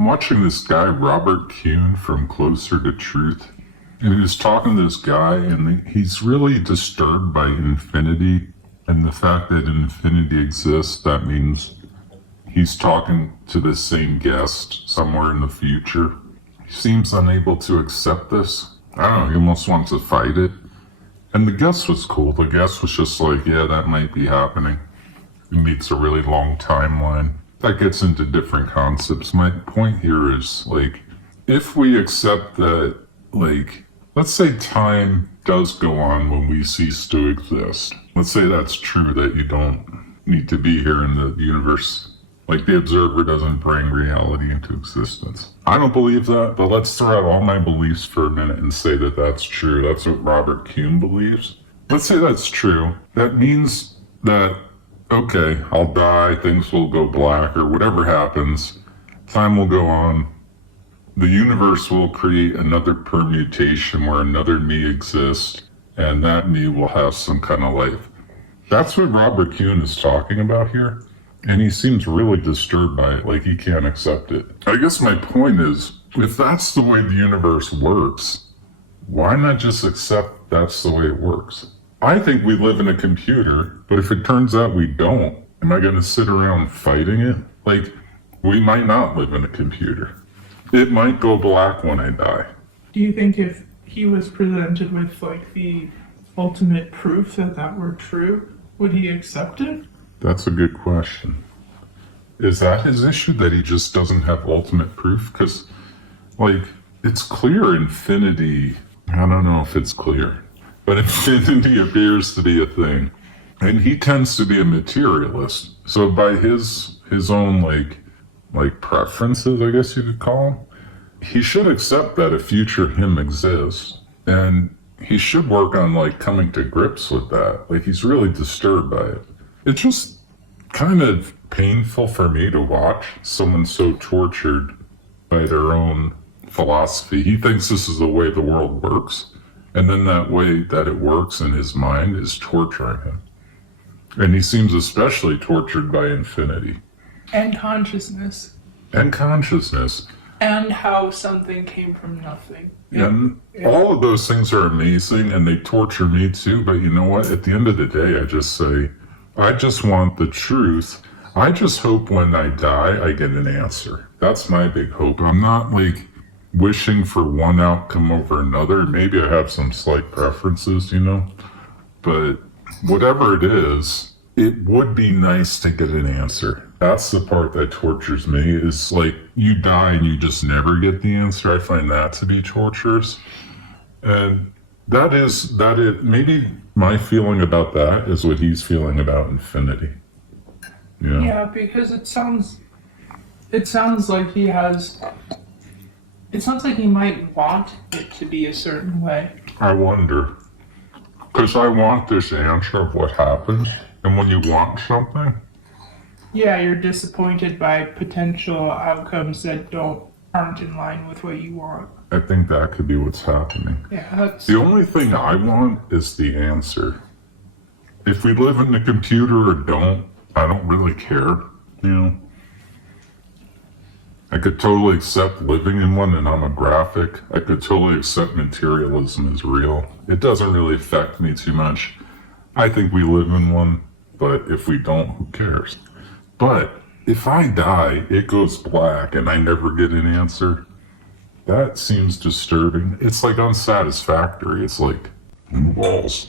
I'm watching this guy, Robert Kuhn from Closer to Truth, and he was talking to this guy, and he's really disturbed by infinity and the fact that infinity exists. That means he's talking to the same guest somewhere in the future. He seems unable to accept this. I don't know, he almost wants to fight it. And the guest was cool. The guest was just like, yeah, that might be happening. It meets a really long timeline. That gets into different concepts. My point here is, like, if we accept that, like, let's say time does go on when we cease to exist. Let's say that's true, that you don't need to be here in the universe. Like, the observer doesn't bring reality into existence. I don't believe that, but let's throw out all my beliefs for a minute and say that that's true. That's what Robert Kuhn believes. Let's say that's true. That means that, okay, I'll die, things will go black, or whatever happens, time will go on. The universe will create another permutation where another me exists, and that me will have some kind of life. That's what Robert Kuhn is talking about here. And he seems really disturbed by it, like he can't accept it. I guess my point is, if that's the way the universe works, why not just accept that's the way it works? I think we live in a computer, but if it turns out we don't, am I going to sit around fighting it? Like, we might not live in a computer. It might go black when I die. Do you think if he was presented with, like, the ultimate proof that that were true, would he accept it? That's a good question. Is that his issue, that he just doesn't have ultimate proof? Because, like, it's clear infinity, I don't know if it's clear, but infinity appears to be a thing. And he tends to be a materialist. So by his own, like preferences, I guess you could call him, he should accept that a future him exists. And he should work on, like, coming to grips with that. Like, he's really disturbed by it. It's just kind of painful for me to watch someone so tortured by their own philosophy. He thinks this is the way the world works, and then that way that it works in his mind is torturing him. And he seems especially tortured by infinity. And consciousness. And consciousness. And how something came from nothing. And all of those things are amazing, and they torture me too, but you know what? At the end of the day, I just say, I just want the truth. I just hope when I die, I get an answer. That's my big hope. I'm not, like, wishing for one outcome over another. Maybe I have some slight preferences, you know? But whatever it is, it would be nice to get an answer. That's the part that tortures me, is like, you die and you just never get the answer. I find that to be torturous. And maybe my feeling about that is what he's feeling about infinity. Yeah. Yeah, because it sounds like he has, it sounds like he might want it to be a certain way. I wonder. Because I want this answer of what happens. And when you want something, yeah, you're disappointed by potential outcomes that aren't in line with what you want. I think that could be what's happening. Yeah, the only thing I want is the answer. If we live in the computer or don't, I don't really care. You know, I could totally accept living in one and I'm a graphic. I could totally accept materialism is real. It doesn't really affect me too much. I think we live in one, but if we don't, who cares? But if I die, it goes black and I never get an answer. That seems disturbing. It's like unsatisfactory. It's like, balls.